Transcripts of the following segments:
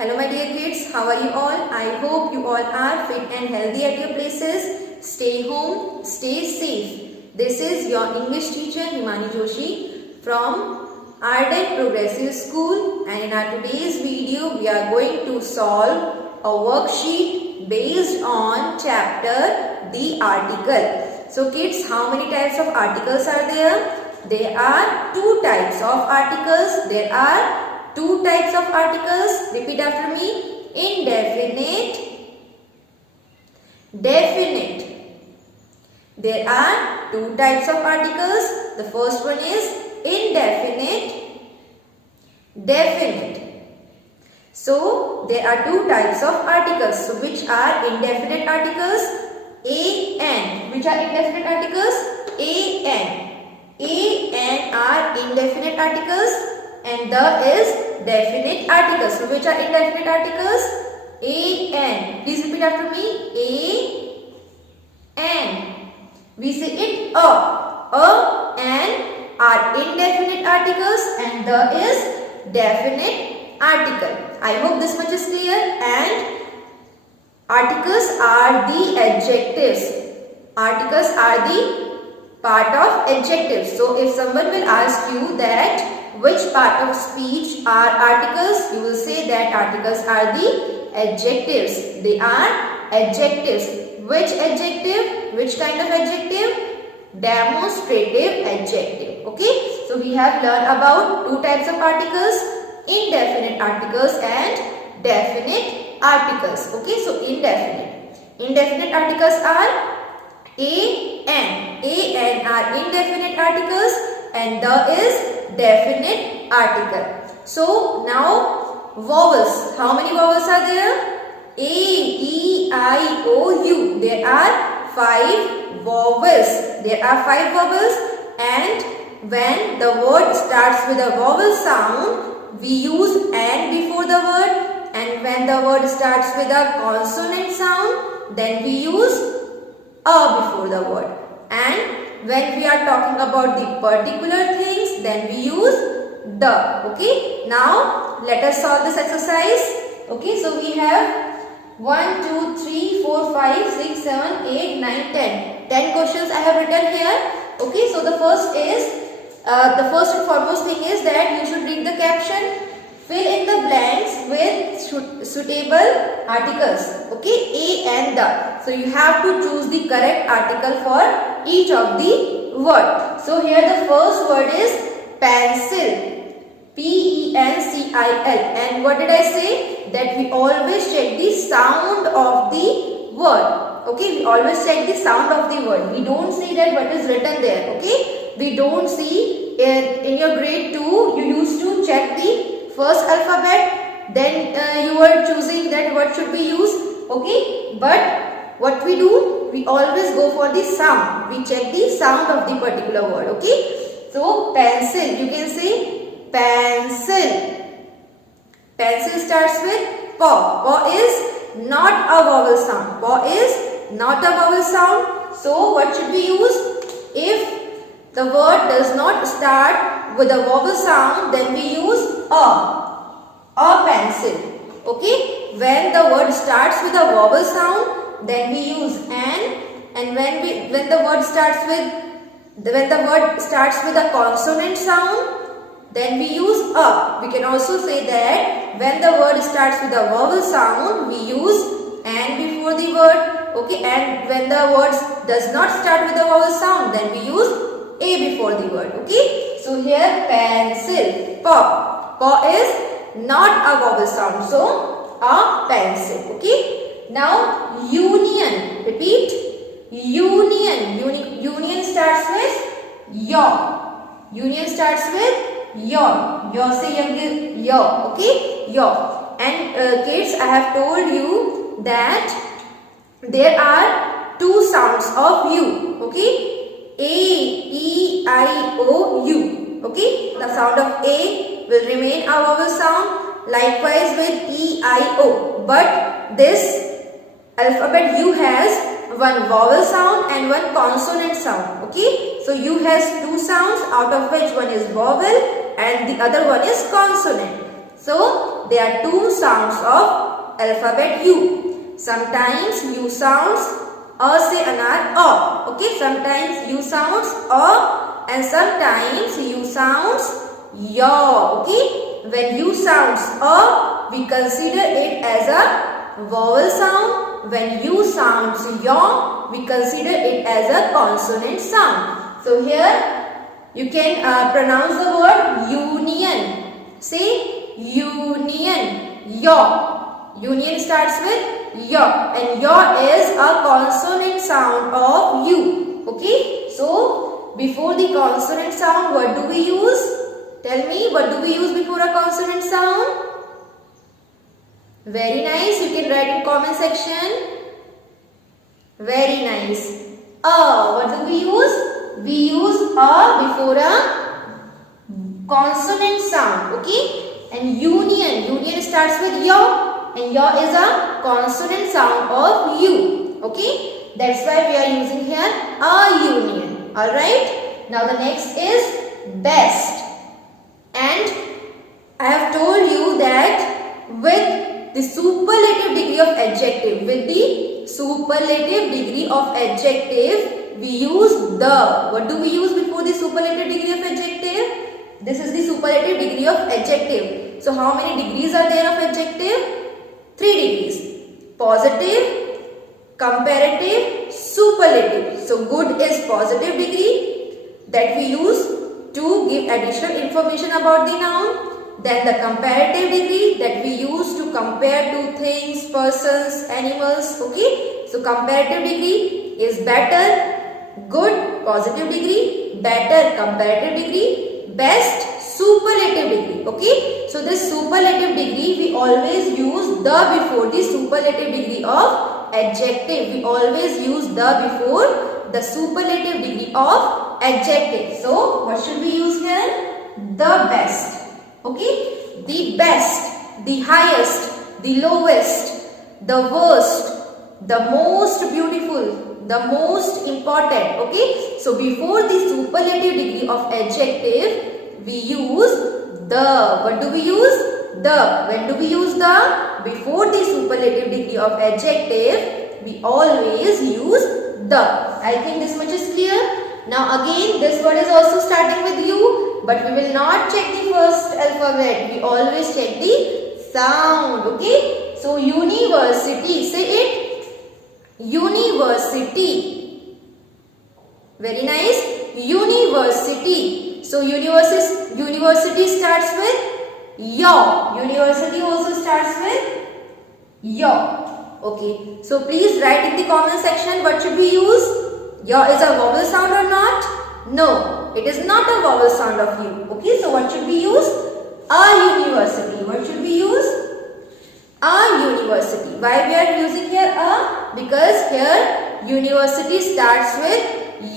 Hello my dear kids, how are you all? I hope you all are fit and healthy at your places. Stay home, stay safe. This is your English teacher Himani Joshi from Ardent Progressive School, and in our today's video we are going to solve a worksheet based on chapter The Article. So kids, how many types of articles are there? There are two types of articles. There are two types of articles. Repeat after me. Indefinite, definite. There are two types of articles. The first one is indefinite, definite. So there are two types of articles. So which are indefinite articles? A and. Which are indefinite articles? A and. A and are indefinite articles, and the is definite articles. So which are indefinite articles? A and. Please repeat after me. A and. We say it a and are indefinite articles, and the is definite article. I hope this much is clear. And articles are the adjectives. Articles are the part of adjectives. So if someone will ask you that which part of speech are articles, you will say that articles are the adjectives. They are adjectives. Which adjective? Which kind of adjective? Demonstrative adjective. Okay. So we have learned about two types of articles: indefinite articles and definite articles. Okay. So indefinite. Indefinite articles are a and. A and are indefinite articles, and the is definite article. So now vowels. How many vowels are there? A, E, I, O, U. There are 5 vowels. There are 5 vowels, and when the word starts with a vowel sound, we use and before the word, and when the word starts with a consonant sound, then we use a before the word. And when we are talking about the particular things, then we use the. Okay. Now let us solve this exercise. Okay. So we have 1, 2, 3, 4, 5, 6, 7, 8, 9, 10. 10 questions I have written here. Okay. So the first and foremost thing is that you should read the caption. Fill in the blanks with suitable articles. Okay, a and the. So you have to choose the correct article for each of the word. So here the first word is pencil. P-E-N-C-I-L. And what did I say? That we always check the sound of the word. Okay, we always check the sound of the word. We don't see that what is written there. Okay, we don't see in your grade 2 you used to check the first alphabet, then you are choosing that what should be used. Okay, but what we do, we always go for the sound. We check the sound of the particular word. Okay, so pencil, you can say pencil. Pencil starts with paw. Paw is not a vowel sound. Paw is not a vowel sound. So what should we use? If the word does not start with a vowel sound, then we use a pencil. Okay, when the word starts with a vowel sound, then we use an, and when the word starts with a consonant sound, then we use a. We can also say that when the word starts with a vowel sound, we use an before the word. Okay, and when the word does not start with a vowel sound, then we use a before the word. Okay, so here pencil, paw. Paw is not a vowel sound, so a pencil. Okay, now union. Repeat. Union. Union starts with yaw. Union starts with yaw. Yaw se young yaw. Okay, yaw. And kids, I have told you that there are two sounds of U. Okay, A, E, I, O, U. Okay, the sound of A will remain a vowel sound. Likewise with E, I, O. But this alphabet U has one vowel sound and one consonant sound. Okay, so U has two sounds, out of which one is vowel and the other one is consonant. So there are two sounds of alphabet U. Sometimes U sounds se anar okay. Sometimes U sounds and sometimes U sounds ya, okay. When U sounds we consider it as a vowel sound. When U sounds ya, we consider it as a consonant sound. So here you can pronounce the word union. Say union, ya. Union starts with ya, and ya is a consonant sound of U. Okay. So before the consonant sound, what do we use? Tell me, what do we use before a consonant sound? Very nice. You can write in comment section. Very nice. What do we use? We use before a consonant sound. Okay. And union starts with ya, and ya is a consonant sound of U. Okay. That's why we are using here a union. Alright. Now the next is best. And I have told you that with the superlative degree of adjective, we use the. What do we use before the superlative degree of adjective? This is the superlative degree of adjective. So how many degrees are there of adjective? 3 degrees. Positive, comparative, superlative. So good is positive degree that we use to give additional information about the noun. Then the comparative degree that we use to compare two things, persons, animals. Okay. So comparative degree is better, good, positive degree, better, comparative degree, best, superlative degree. Okay. So this superlative degree, we always use the before the superlative degree of adjective. We always use the before the superlative degree of adjective. So what should we use here? The best. Okay, the best, the highest, the lowest, the worst, the most beautiful, the most important. Okay, so before the superlative degree of adjective, we use the. What do we use? The. When do we use the? Before the superlative degree of adjective, we always use the. I think this much is clear. Now again, this word is also starting with U, but we will not check the first alphabet. We always check the sound. Okay. So university. Say it. University. Very nice. University. So university starts with ya. University also starts with ya. Okay. So please write in the comment section what should we use. Ya is a vowel sound or not? No, it is not a vowel sound of U. Okay, so what should we use? A university. What should we use? A university. Why we are using here a? Because here university starts with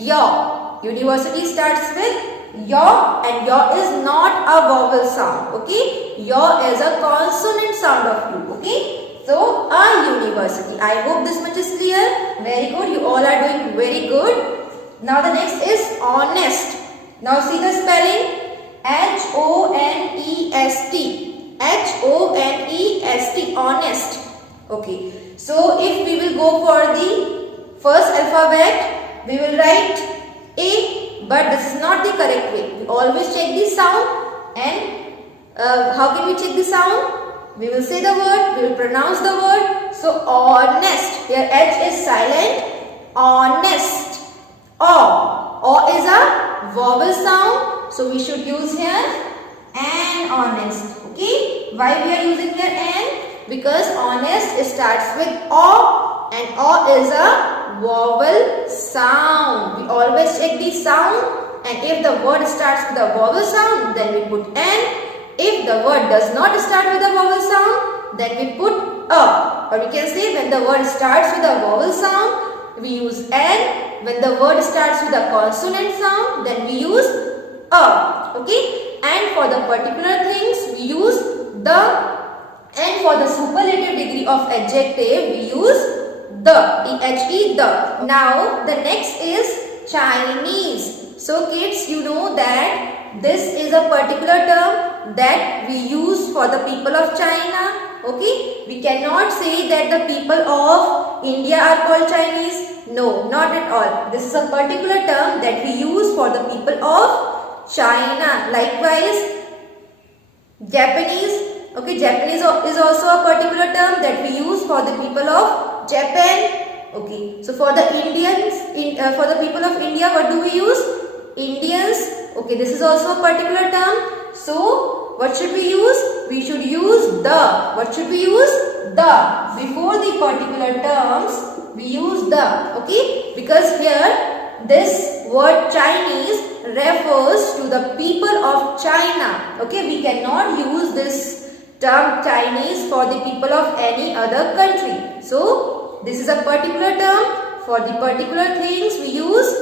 ya. University starts with ya, and ya is not a vowel sound. Okay, ya is a consonant sound of U. Okay. So, a university. I hope this much is clear. Very good. You all are doing very good. Now, the next is honest. Now, see the spelling. H-O-N-E-S-T. H-O-N-E-S-T. Honest. Okay. So, if we will go for the first alphabet, we will write A. But this is not the correct way. We always check the sound. And how can we check the sound? We will say the word, we will pronounce the word. So, honest. Here H is silent. Honest. O is a vowel sound. So, we should use here an honest. Okay. Why we are using here an? Because honest starts with O, and O is a vowel sound. We always check the sound, and if the word starts with a vowel sound, then we put an. If the word does not start with a vowel sound, then we put a. Or we can say when the word starts with a vowel sound, we use an. When the word starts with a consonant sound, then we use a. Okay. And for the particular things, we use the. And for the superlative degree of adjective, we use the. The. The. Now, the next is Chinese. So, kids, you know that this is a particular term that we use for the people of China. Okay, we cannot say that the people of India are called Chinese. No, not at all. This is a particular term that we use for the people of China. Likewise, Japanese. Okay, Japanese is also a particular term that we use for the people of Japan. Okay, so for the Indians, for the people of India, what do we use? Indians. Okay, this is also a particular term. So, what should we use? We should use the. What should we use? The. Before the particular terms, we use the. Okay, because here this word Chinese refers to the people of China. Okay, we cannot use this term Chinese for the people of any other country. So, this is a particular term. For the particular things, we use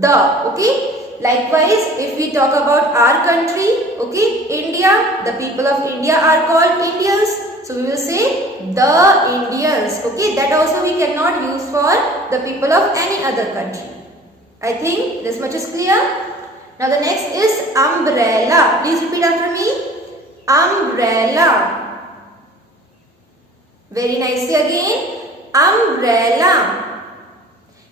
the. Okay. Likewise, if we talk about our country, okay, India, the people of India are called Indians. So, we will say the Indians. Okay, that also we cannot use for the people of any other country. I think this much is clear. Now, the next is umbrella. Please repeat after me. Umbrella. Very nicely again. Umbrella.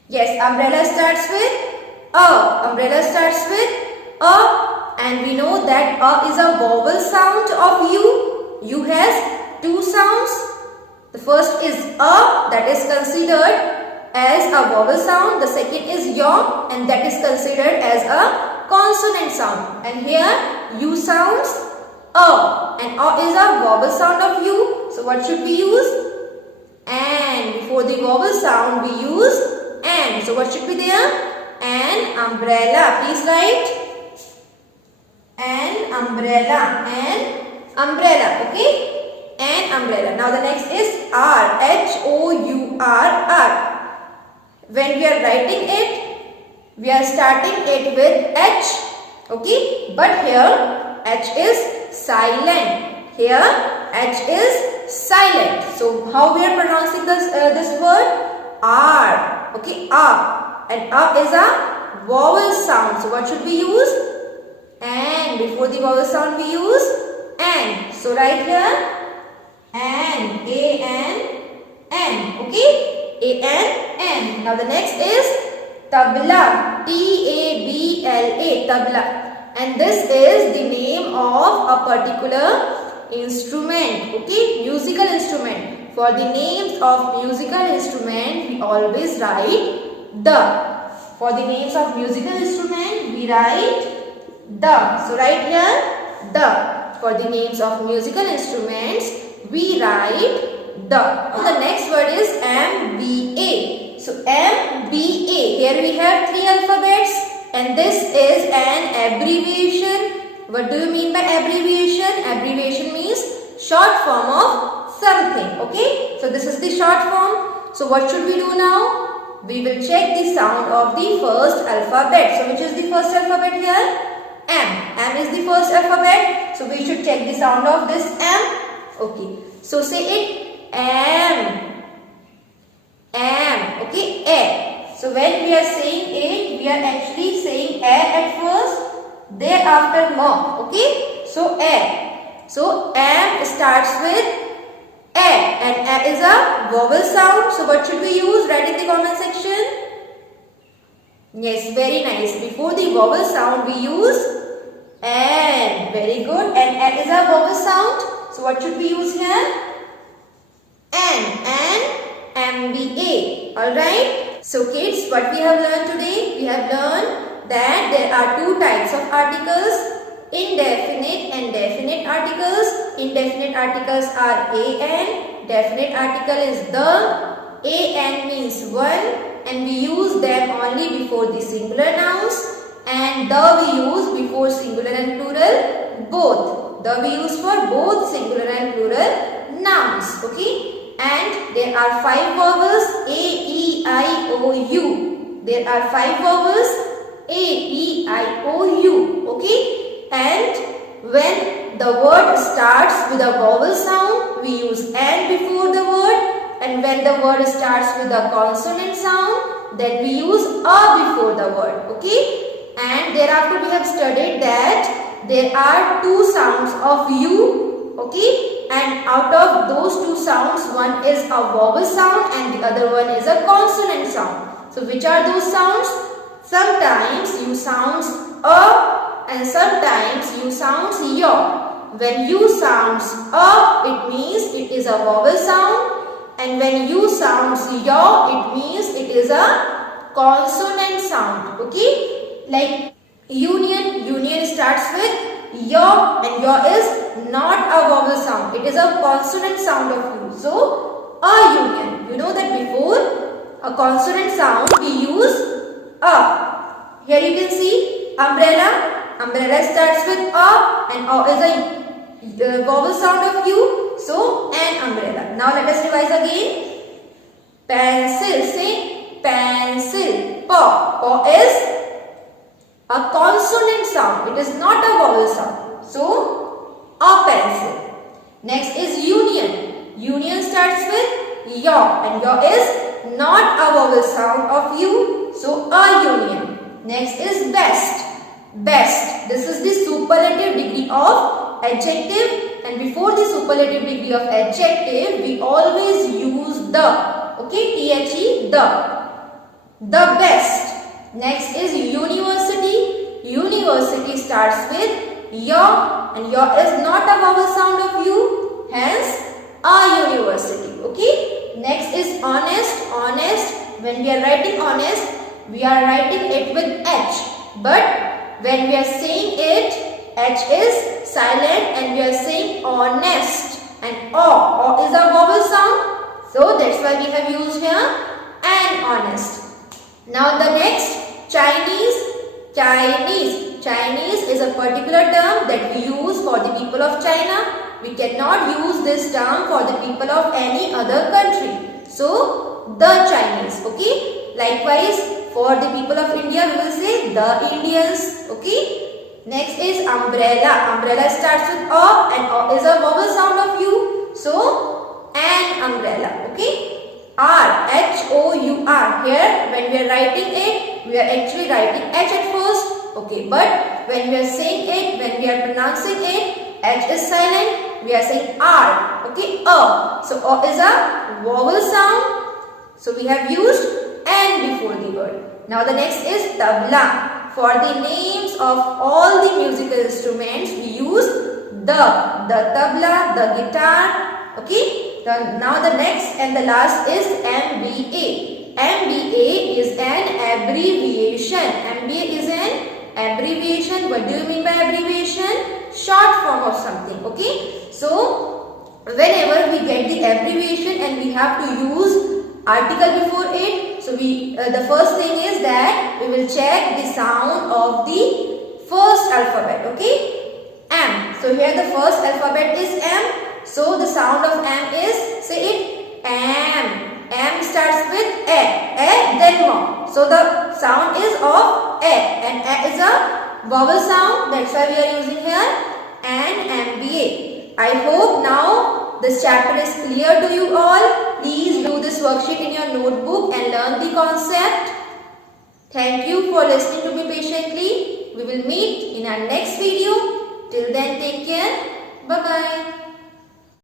Yes, umbrella starts with a. Umbrella starts with a, and we know that a is a vowel sound of U. U has two sounds. The first is a, that is considered as a vowel sound. The second is yaw, and that is considered as a consonant sound. And here U sounds a, and a is a vowel sound of U. So what should we use? And before the vowel sound we use and. So what should be there? An umbrella. Please write. An umbrella. An umbrella. Okay? An umbrella. Now the next is R. H-O-U-R-R. When we are writing it, we are starting it with H. Okay? But here H is silent. Here H is silent. So how we are pronouncing this word? R. Okay? R. And A is a vowel sound. So what should we use? And. Before the vowel sound we use and. So right here and. A-N-N. Okay? A-N-N. Now the next is tabla. T-A-B-L-A. Tabla. And this is the name of a particular instrument. Okay? Musical instrument. For the names of musical instrument we always write the. For the names of musical instrument we write the. So right here the. For the names of musical instruments we write the. The next word is MBA. So MBA. Here we have three alphabets and this is an abbreviation. What do you mean by abbreviation? Abbreviation means short form of something. Okay. So this is the short form. So what should we do now? We will check the sound of the first alphabet. So which is the first alphabet here? M. M is the first alphabet. So we should check the sound of this M. Okay. So say it M. M. Okay. A. So when we are saying it, we are actually saying A at first. Thereafter mo. Okay. So A. So M starts with A, and A is a vowel sound. So what should we use? Write in the comment section. Yes, very nice. Before the vowel sound we use N. Very good. And A is a vowel sound. So what should we use here? N. MBA. Alright. So kids, what we have learned today? We have learned that there are two types of articles. Indefinite and definite articles. Indefinite articles are an. Definite article is the. An means one and we use them only before the singular nouns, and the we use before singular and plural both. The we use for both singular and plural nouns. Okay. And there are 5 vowels A, E, I, O, U. There are 5 vowels A, E, I, O, U. Okay. And when the word starts with a vowel sound, we use an before the word. And when the word starts with a consonant sound, then we use a before the word. Okay. And thereafter we have studied that there are two sounds of U, okay, and out of those two sounds, one is a vowel sound and the other one is a consonant sound. So which are those sounds? Sometimes U sounds A and sometimes U sounds Y. When U sounds A, it means it is a vowel sound, and when U sounds Y, it means it is a consonant sound, okay. Like union starts with Y, and Y is not a vowel sound, it is a consonant sound of U. So a union, you know that before a consonant sound we use a. Here you can see umbrella starts with a and a is a vowel sound of U, so an umbrella. Now let us revise again. Pencil, say pencil. Paw is a consonant sound, it is not a vowel sound, so a pencil. Next is union starts with yaw, and yaw is not a vowel sound of U, so a union. Next is best. This is the superlative degree of adjective, and before the superlative degree of adjective we always use the, okay, the, the best. Next is university starts with yaw, and yaw is not a vowel sound of U, hence a university, okay. Next is honest. When we are writing honest, we are writing it with H, but when we are saying it, H is silent and we are saying honest, and O is a vowel sound, so that's why we have used here an honest. Now the next, Chinese is a particular term that we use for the people of China. We cannot use this term for the people of any other country. So the Chinese, okay. Likewise, for the people of India, we will say the Indians, okay. Next is umbrella. Umbrella starts with A and A is a vowel sound of U, so an umbrella, okay. H-O-U-R. Here, when we are writing it, we are actually writing H at first, okay. But when we are saying it, when we are pronouncing it, H is silent. We are saying R, okay. So A is a vowel sound. So we have used N before the word. Now the next is tabla. For the names of all the musical instruments, we use the tabla, the guitar, okay. Now the next and the last is MBA. MBA is an abbreviation. MBA is an abbreviation. What do you mean by abbreviation? Short form of something, okay. So whenever we get the abbreviation and we have to use article before it, so the first thing is that we will check the sound of the first alphabet, okay. M. So here the first alphabet is M. So the sound of M is, say it, M. M starts with A then M. So the sound is of A, and A is a vowel sound. That's why we are using here an MBA. I hope now this chapter is clear to you all. Please do this worksheet in your notebook and learn the concept. Thank you for listening to me patiently. We will meet in our next video. Till then, take care. Bye-bye.